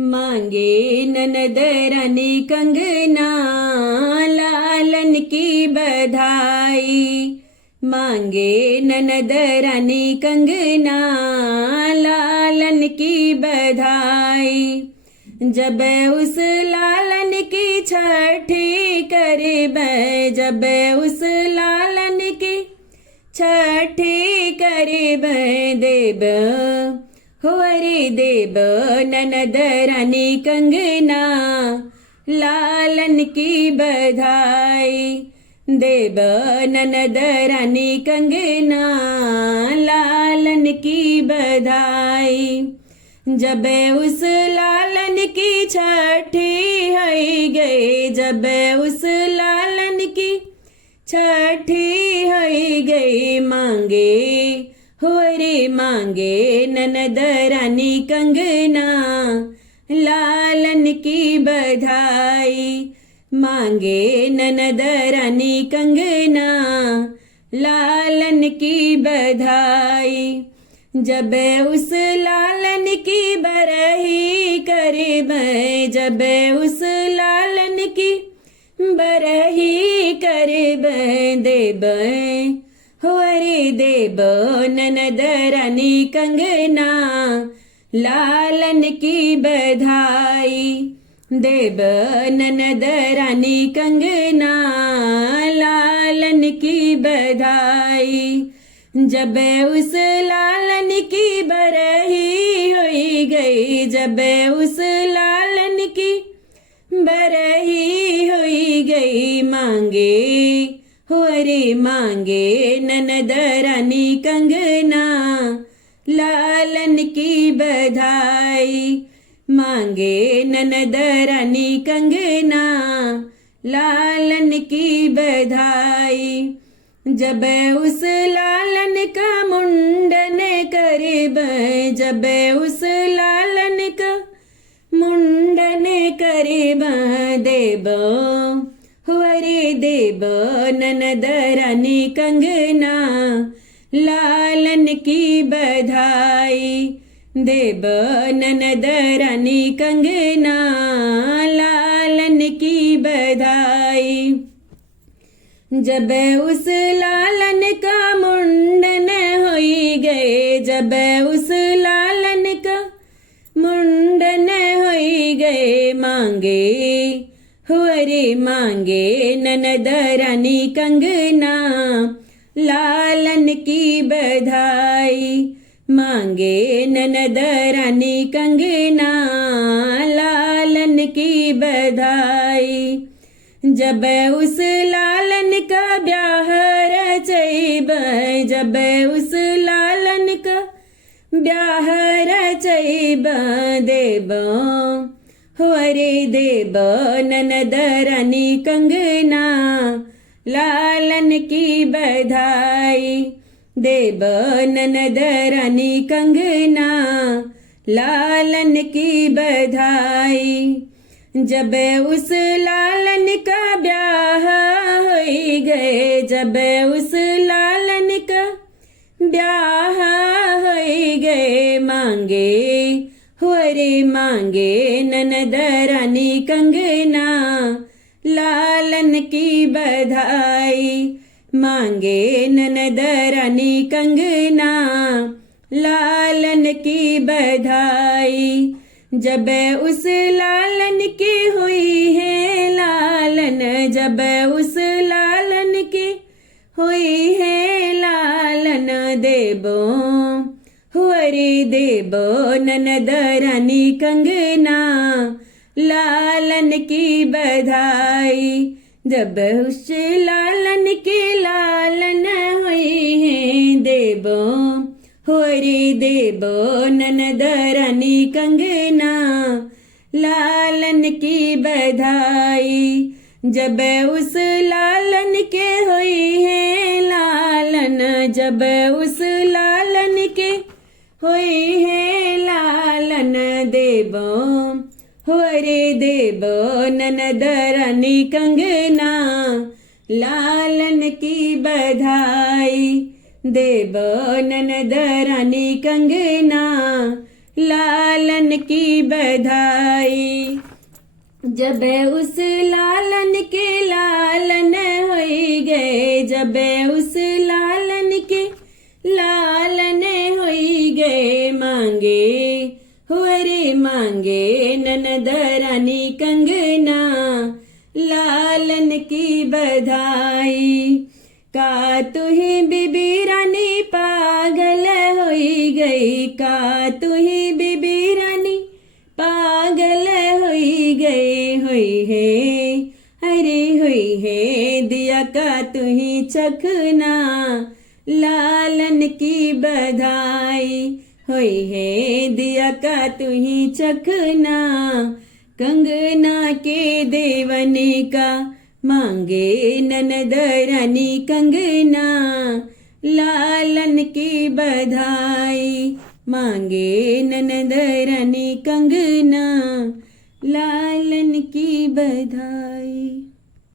मांगे ननद रानी कंगना, लालन की बधाई। मांगे ननद रानी कंगना, लालन की बधाई। जब उस लालन की छठी करबै, जब उस लालन की छठी करबै, देब होरी देब ननद रानी कंगना, लालन की बधाई। देब ननद रानी कंगना, लालन की बधाई। जब उस लालन की छठी हई गई, जब उस लालन की छठी हई गई, मांगे होरी मांगे ननद रानी कंगना, लालन की बधाई। मांगे ननद रानी कंगना, लालन की बधाई। जब उस लालन की बरही करबै, जब उस लालन की बरही करबै, देबै होरी देब ननद रानी कंगना, लालन की बधाई। देब ननद रानी कंगना, लालन की बधाई। जब उस लालन की बरही होई गई, जब उस लालन की बरही होई गई, मांगे होरी मांगे ननद रानी कंगना, लालन की बधाई। मांगे ननद रानी कंगना, लालन की बधाई। जब उस लालन का मुंडन करबै, जब उस लालन का मुंडन करबै, देब होरी देब ननद रानी कंगना, लालन की बधाई। देब ननद रानी कंगना, लालन की बधाई। जब उस लालन का मुंडन होई गए, जब उस लालन का मुंडन होई गए, मांगे होरी मांगे ननद रानी कंगना, लालन की बधाई। मांगे ननद रानी कंगना, लालन की बधाई। जब उस लालन का ब्याह रचैबै, जब उस लालन का ब्याह रचैबै, देब होरी देब ननद रानी कंगना, लालन की बधाई। देब ननद रानी कंगना, लालन की बधाई। जब उस लालन का ब्याह होई गए, जब उस लालन का ब्याह होई गए, मांगे होरी मांगे ननद रानी कंगना, लालन की बधाई। मांगे ननद रानी कंगना, लालन की बधाई। जब उस लालन की हुई है लालन, जब उस लालन की हुई है लालन, देबो होरी देबो ननद रानी कंगना, लालन की बधाई। जब उस लालन की लालन हुई है, देबो होरी देबो ननद रानी कंगना, लालन की बधाई। जब उस लालन के हुई है लालन, जब उस लालन के हुई है लालन, देबो होरी देबो ननद रानी कंगना, लालन की बधाई। देबो ननद रानी कंगना, लालन की बधाई। जब उस लालन के लालन होई गए, जब उस लालन के लालन होई गए, मांगे हुरे मांगे ननद रानी कंगना, लालन की बधाई। का तुही बीबी रानी पागल होई गई, का तुही बीबी रानी पागल होई गए, होई है अरे होई है दिया का तुही चखना, लालन की बधाई। होई है दिया का तुही चखना, कंगना के देवने का, मांगे ननद रानी कंगना, लालन की बधाई। मांगे ननद रानी कंगना, लालन की बधाई।